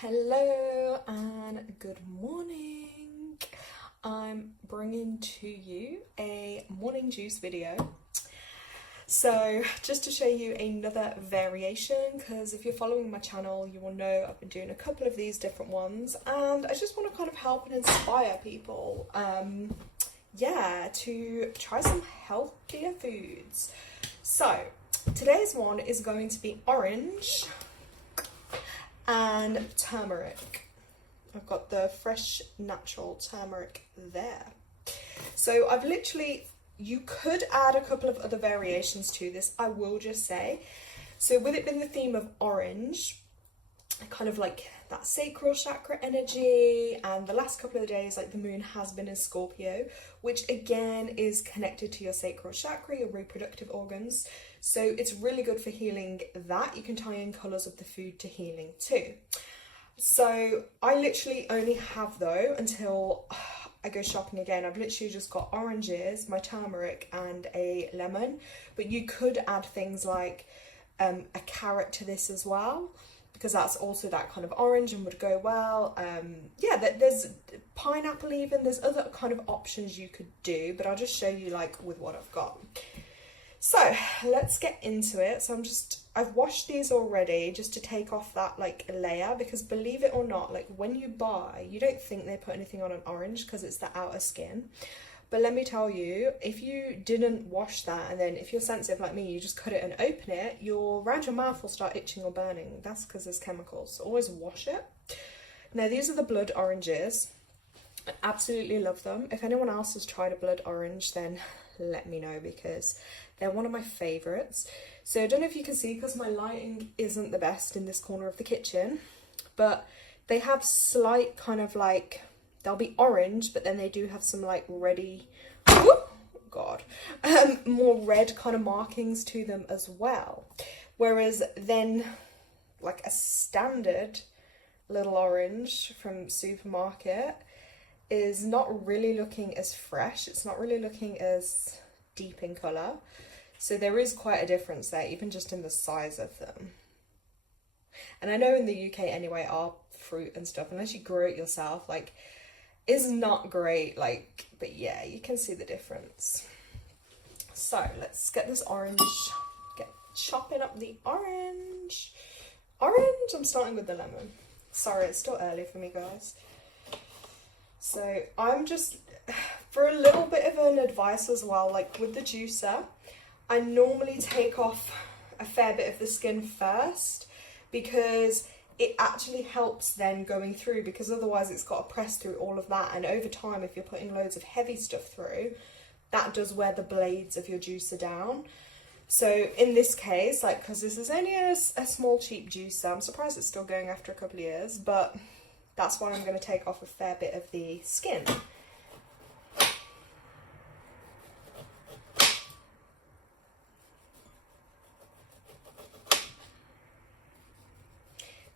Hello and good morning. I'm bringing to you a morning juice video. So just to show you another variation, because if you're following my channel you will know I've been doing a couple of these different ones, and I just want to kind of help and inspire people to try some healthier foods. So today's one is going to be orange and turmeric. I've got the fresh natural turmeric there. So I've literally, you could add a couple of other variations to this, I will just say. So with it being the theme of orange, kind of like that sacral chakra energy, and the last couple of days like the moon has been in Scorpio, which again is connected to your sacral chakra, your reproductive organs. So it's really good for healing that. You can tie in colours of the food to healing too. So I literally only have though until I go shopping again. I've literally just got oranges, my turmeric and a lemon, but you could add things like a carrot to this as well, because that's also that kind of orange and would go well. There's pineapple even, there's other kind of options you could do, but I'll just show you like with what I've got. So let's get into it. So I've washed these already just to take off that like layer, because believe it or not, like when you buy, you don't think they put anything on an orange because it's the outer skin. But let me tell you, if you didn't wash that, and then if you're sensitive like me, you just cut it and open it, around your mouth will start itching or burning. That's because there's chemicals. So always wash it. Now these are the blood oranges. I absolutely love them. If anyone else has tried a blood orange, then let me know, because they're one of my favourites. So I don't know if you can see, because my lighting isn't the best in this corner of the kitchen, but they have slight kind of like, they'll be orange, but then they do have some like reddy, more red kind of markings to them as well. Whereas then like a standard little orange from supermarket is not really looking as fresh. It's not really looking as deep in colour. So there is quite a difference there, even just in the size of them. And I know in the UK anyway, our fruit and stuff, unless you grow it yourself, like, is not great, like, but yeah, you can see the difference. So let's get this orange, chopping up the orange. I'm starting with the lemon. Sorry, it's still early for me, guys. So I'm just, for a little bit of an advice as well, like with the juicer, I normally take off a fair bit of the skin first, because it actually helps then going through, because otherwise it's got to press through all of that, and over time if you're putting loads of heavy stuff through, that does wear the blades of your juicer down. So in this case, like, because this is only a small cheap juicer, I'm surprised it's still going after a couple of years, but that's why I'm going to take off a fair bit of the skin.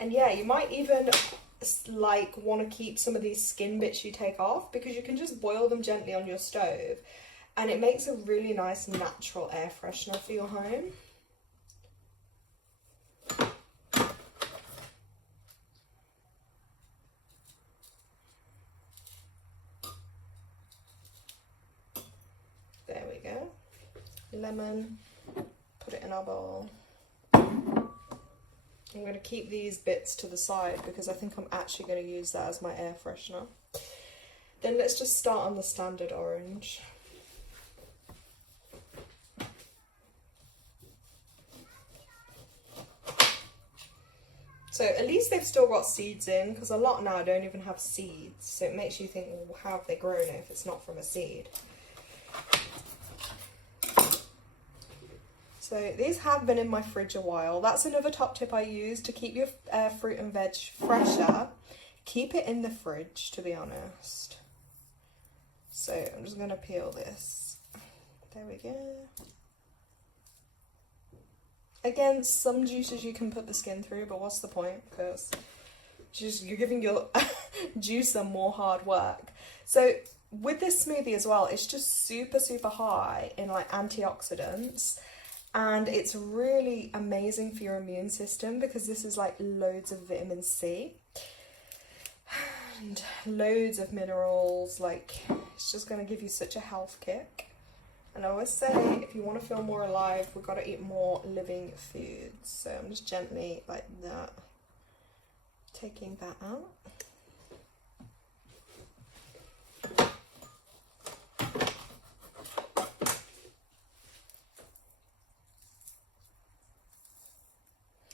And yeah, you might even like want to keep some of these skin bits you take off, because you can just boil them gently on your stove and it makes a really nice natural air freshener for your home. There we go. Lemon, put it in our bowl. I'm going to keep these bits to the side because I think I'm actually going to use that as my air freshener. Then let's just start on the standard orange. So at least they've still got seeds in, because a lot now don't even have seeds. So it makes you think, well, how have they grown it if it's not from a seed? So these have been in my fridge a while. That's another top tip I use to keep your fruit and veg fresher. Keep it in the fridge, to be honest. So I'm just going to peel this. There we go. Again, some juices you can put the skin through, but what's the point? Because you're giving your juicer more hard work. So with this smoothie as well, it's just super, super high in like antioxidants. And it's really amazing for your immune system because this is like loads of vitamin C and loads of minerals. Like, it's just going to give you such a health kick. And I always say, if you want to feel more alive, we've got to eat more living foods. So I'm just gently, like that, taking that out.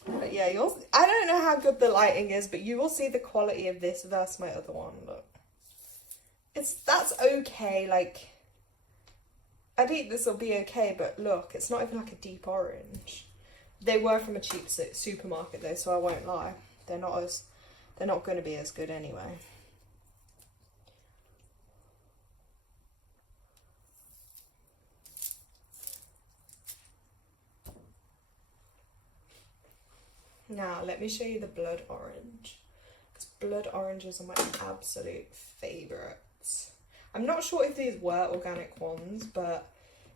But yeah, I don't know how good the lighting is, but you will see the quality of this versus my other one. Look, that's okay. Like, I think this will be okay, but look, it's not even like a deep orange. They were from a cheap supermarket though, so I won't lie. They're not going to be as good anyway. Now, let me show you the blood orange. Because blood oranges are my absolute favourites. I'm not sure if these were organic ones, but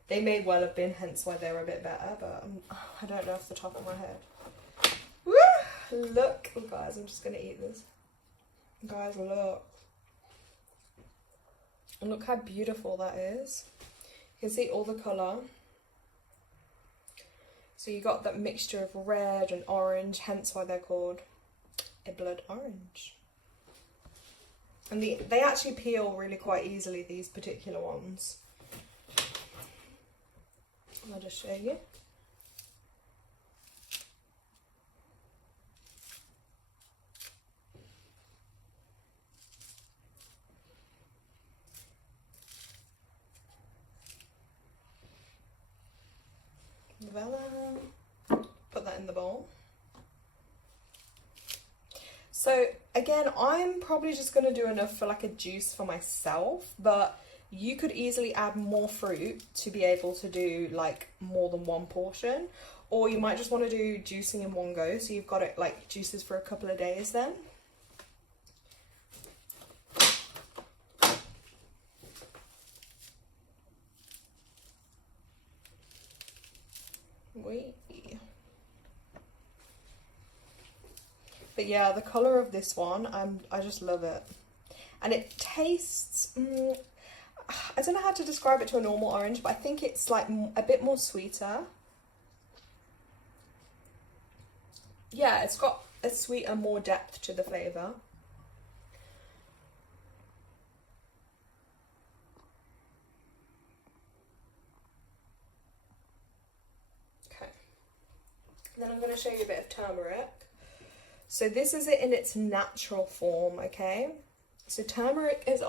they may well have been, hence why they're a bit better, but I don't know off the top of my head. Woo! Look, oh guys, I'm just going to eat this. Guys, look. And look how beautiful that is. You can see all the colour. So you got that mixture of red and orange, hence why they're called a blood orange. And they actually peel really quite easily, these particular ones. I'll just show you. Voila. Put that in the bowl. So again, I'm probably just going to do enough for like a juice for myself, but you could easily add more fruit to be able to do like more than one portion, or you might just want to do juicing in one go, so you've got it like juices for a couple of days then. But yeah, the colour of this one, I just love it. And it tastes, I don't know how to describe it to a normal orange, but I think it's like a bit more sweeter. Yeah, it's got a sweeter, more depth to the flavour. Okay. Then I'm going to show you a bit of turmeric. So this is it in its natural form, okay? So turmeric is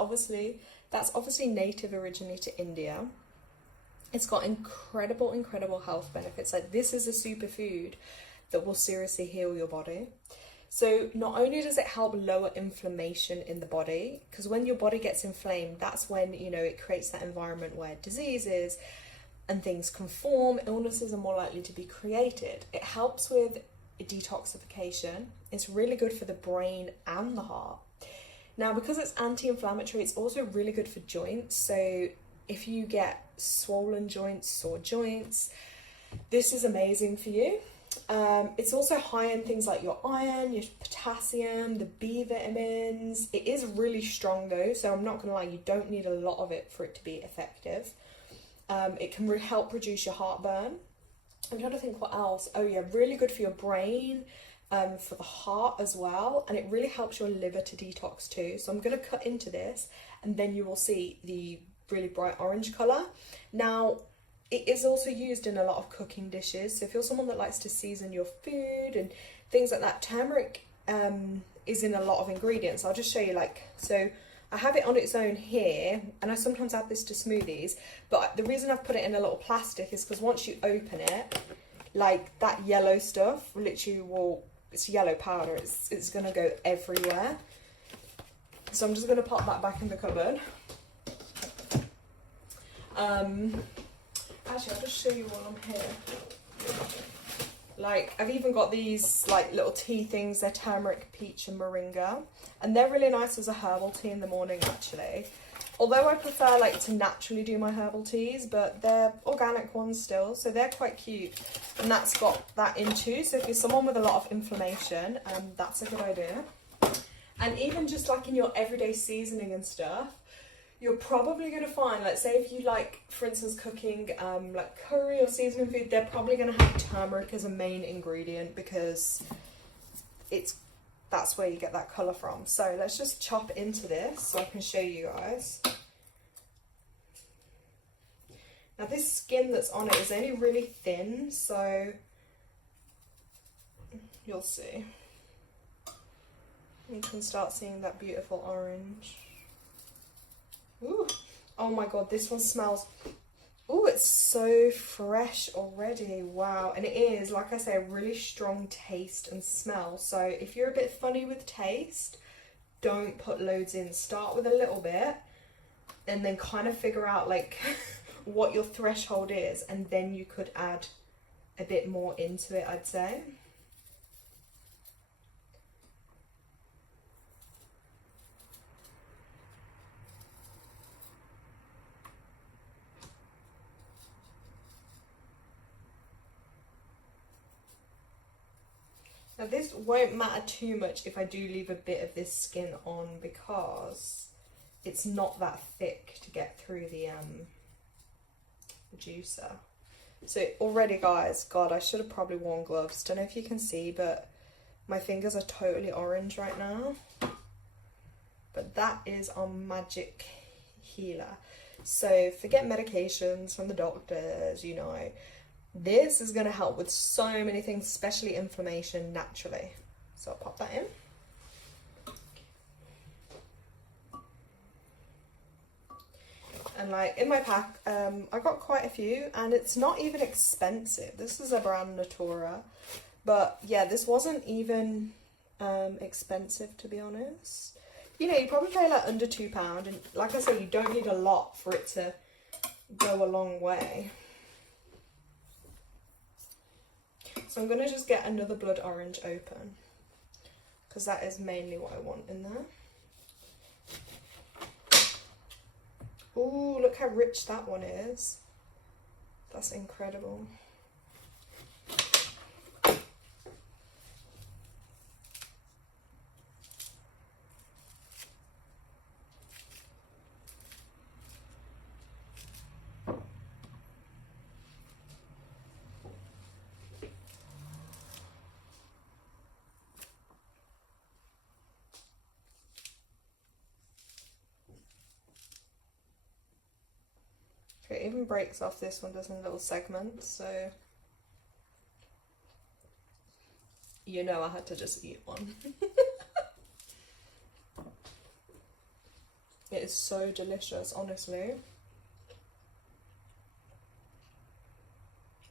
that's obviously native originally to India. It's got incredible, incredible health benefits. Like, this is a superfood that will seriously heal your body. So not only does it help lower inflammation in the body, because when your body gets inflamed, that's when, you know, it creates that environment where diseases and things can form, illnesses are more likely to be created. It helps with detoxification. It's really good for the brain and the heart. Now, because it's anti-inflammatory, it's also really good for joints. So if you get swollen joints, sore joints, this is amazing for you. It's also high in things like your iron, your potassium, the B vitamins. It is really strong though, so I'm not gonna lie, you don't need a lot of it for it to be effective. It can help reduce your heartburn. I'm trying to think what else. Oh yeah, really good for your brain, for the heart as well, and it really helps your liver to detox too. So I'm going to cut into this, and then you will see the really bright orange colour. Now, it is also used in a lot of cooking dishes, so if you're someone that likes to season your food and things like that, turmeric is in a lot of ingredients. I'll just show you, like, so I have it on its own here, and I sometimes add this to smoothies, but the reason I've put it in a little plastic is because once you open it, like, that yellow stuff literally will, it's yellow powder, it's going to go everywhere. So I'm just going to pop that back in the cupboard. Actually, I'll just show you while I'm here. Like, I've even got these like little tea things. They're turmeric, peach and moringa, and they're really nice as a herbal tea in the morning actually. Although I prefer like to naturally do my herbal teas, but they're organic ones still, so they're quite cute. And that's got that in too, so if you're someone with a lot of inflammation, that's a good idea. And even just like in your everyday seasoning and stuff, you're probably going to find, like say if you like, for instance, cooking like curry or seasoning food, they're probably going to have turmeric as a main ingredient because that's where you get that colour from. So let's just chop into this so I can show you guys. Now this skin that's on it is only really thin, so you'll see. You can start seeing that beautiful orange. Ooh, oh my god, this one smells, ooh, it's so fresh already, wow. And it is, like I say, a really strong taste and smell. So if you're a bit funny with taste, don't put loads in. Start with a little bit and then kind of figure out like what your threshold is, and then you could add a bit more into it, I'd say. Now this won't matter too much if I do leave a bit of this skin on, because it's not that thick to get through the juicer. So already guys, God, I should have probably worn gloves. Don't know if you can see, but my fingers are totally orange right now. But that is our magic healer. So forget medications from the doctors, you know. This is going to help with so many things, especially inflammation, naturally. So I'll pop that in. And like in my pack, I got quite a few, and it's not even expensive. This is a brand Natura, but yeah, this wasn't even expensive, to be honest. You know, you probably pay like under £2, and like I said, you don't need a lot for it to go a long way. So I'm going to just get another blood orange open, because that is mainly what I want in there. Ooh, look how rich that one is. That's incredible. It even breaks off this one, does in little segments, so you know I had to just eat one. It is so delicious, honestly.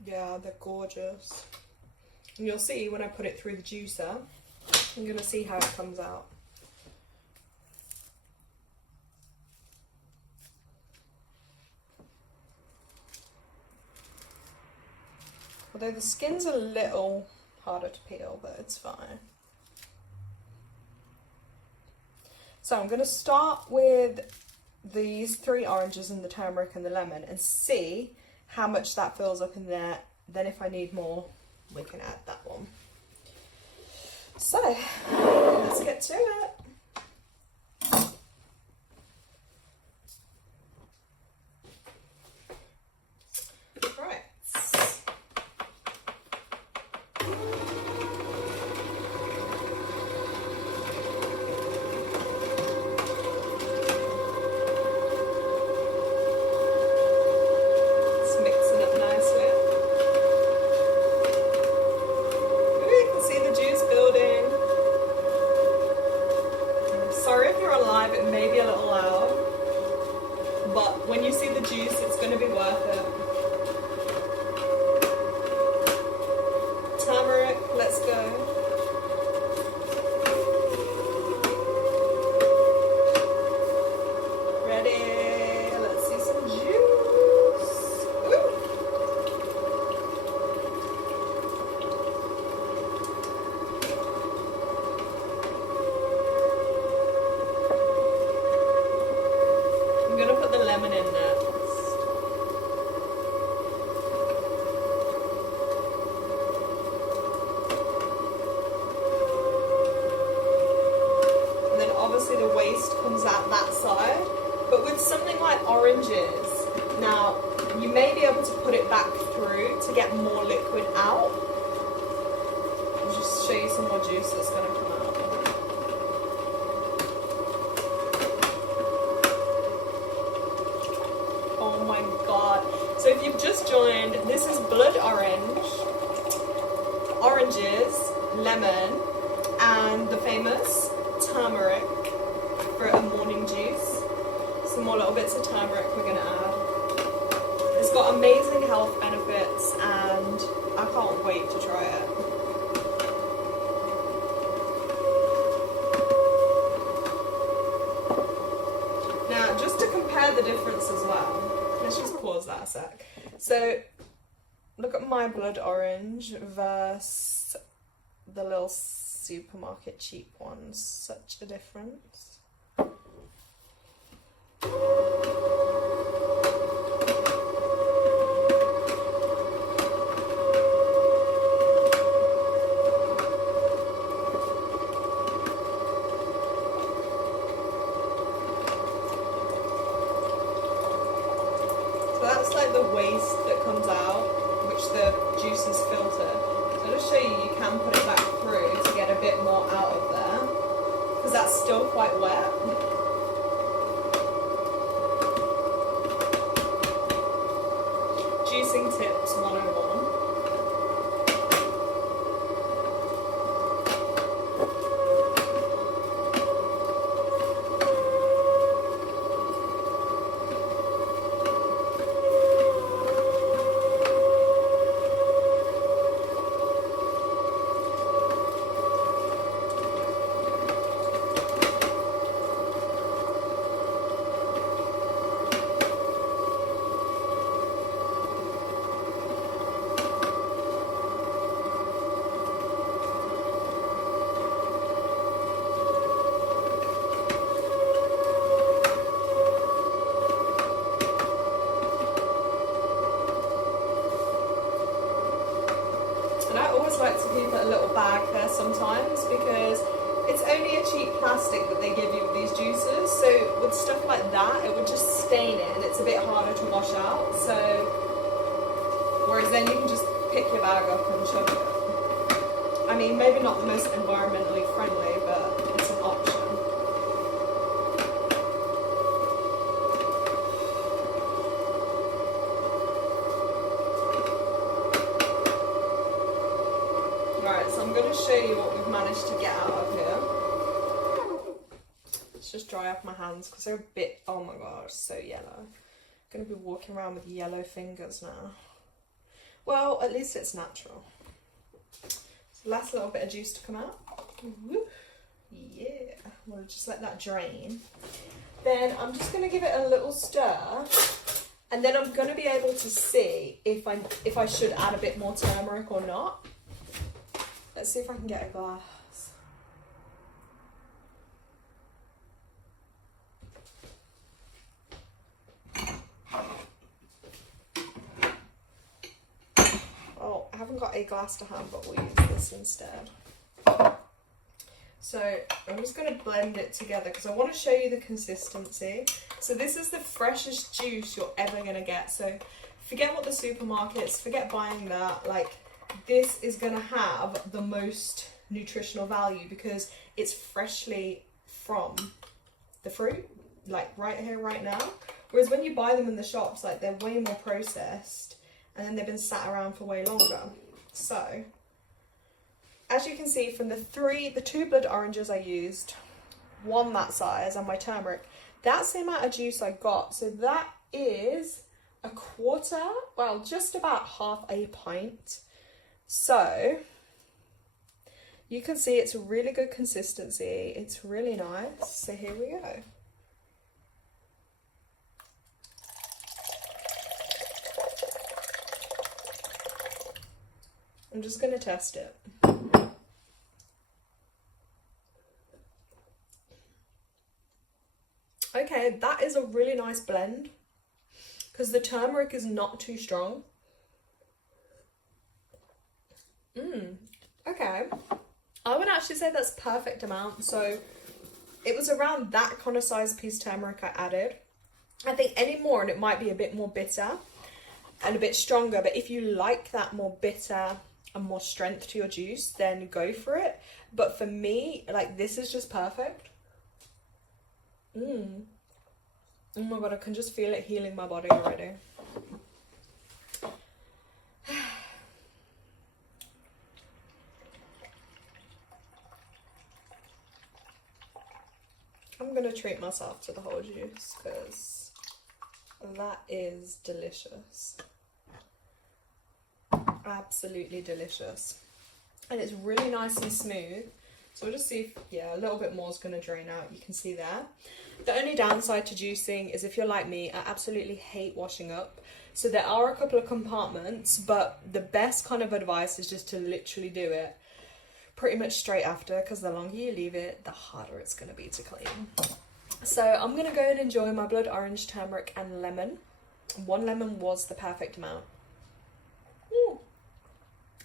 Yeah, they're gorgeous. And you'll see when I put it through the juicer, I'm going to see how it comes out. Although the skin's a little harder to peel, but it's fine. So I'm going to start with these 3 oranges and the turmeric and the lemon and see how much that fills up in there. Then if I need more, we can add that one. So let's get to it. comes out that side. But with something like oranges, now you may be able to put it back through to get more liquid out. I'll just show you some more juice that's going to come out. Oh my god. So if you've just joined, this is blood orange, oranges, lemon, and the famous turmeric for a morning juice. Some more little bits of turmeric we're going to add. It's got amazing health benefits and I can't wait to try it. Now, just to compare the difference as well, let's just pause that a sec. So, look at my blood orange versus the little supermarket cheap ones. Such a difference. That's like the waste that comes out, which the juice is filtered. So I'll just show you, you can put it back through to get a bit more out of there, because that's still quite wet. Juicing tips 101. Like to keep a little bag there sometimes because it's only a cheap plastic that they give you with these juices, so with stuff like that it would just stain it and it's a bit harder to wash out. So whereas then you can just pick your bag up and chug it. I mean, maybe not the most environmentally friendly, but it's an option. So I'm going to show you what we've managed to get out of here. Let's just dry off my hands because they're a bit, oh my gosh, so yellow. I'm going to be walking around with yellow fingers now. Well, at least it's natural. So last little bit of juice to come out. Yeah, we'll just let that drain. Then I'm just going to give it a little stir. And then I'm going to be able to see if I should add a bit more turmeric or not. Let's see if I can get a glass. Oh, I haven't got a glass to hand, but we'll use this instead. So I'm just going to blend it together because I want to show you the consistency. So this is the freshest juice you're ever going to get. So forget what the supermarkets, forget buying that, like, this is going to have the most nutritional value because it's freshly from the fruit, like right here, right now. Whereas when you buy them in the shops, like they're way more processed and then they've been sat around for way longer. So, as you can see from the two blood oranges I used, one that size and my turmeric, that's the amount of juice I got. So that is a quarter, well, just about half a pint. So you can see it's a really good consistency. It's really nice. So here we go. I'm just going to test it. Okay, that is a really nice blend because the turmeric is not too strong. Okay, I would actually say that's perfect amount. So it was around that kind of size piece turmeric I added. I think any more and it might be a bit more bitter and a bit stronger, but if you like that more bitter and more strength to your juice, then go for it. But for me, like, this is just perfect. Oh my god, I can just feel it healing my body already. I'm gonna treat myself to the whole juice because that is delicious. Absolutely delicious. And it's really nice and smooth. So we'll just see if, yeah, a little bit more is going to drain out. You can see there. The only downside to juicing is if you're like me, I absolutely hate washing up. So there are a couple of compartments, but the best kind of advice is just to literally do it pretty much straight after, because the longer you leave it, the harder it's going to be to clean. So I'm going to go and enjoy my blood orange, turmeric and lemon. 1 lemon was the perfect amount.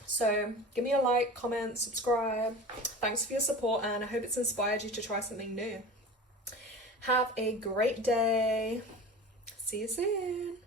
So give me a like, comment, subscribe. Thanks for your support, and I hope it's inspired you to try something new. Have a great day. See you soon.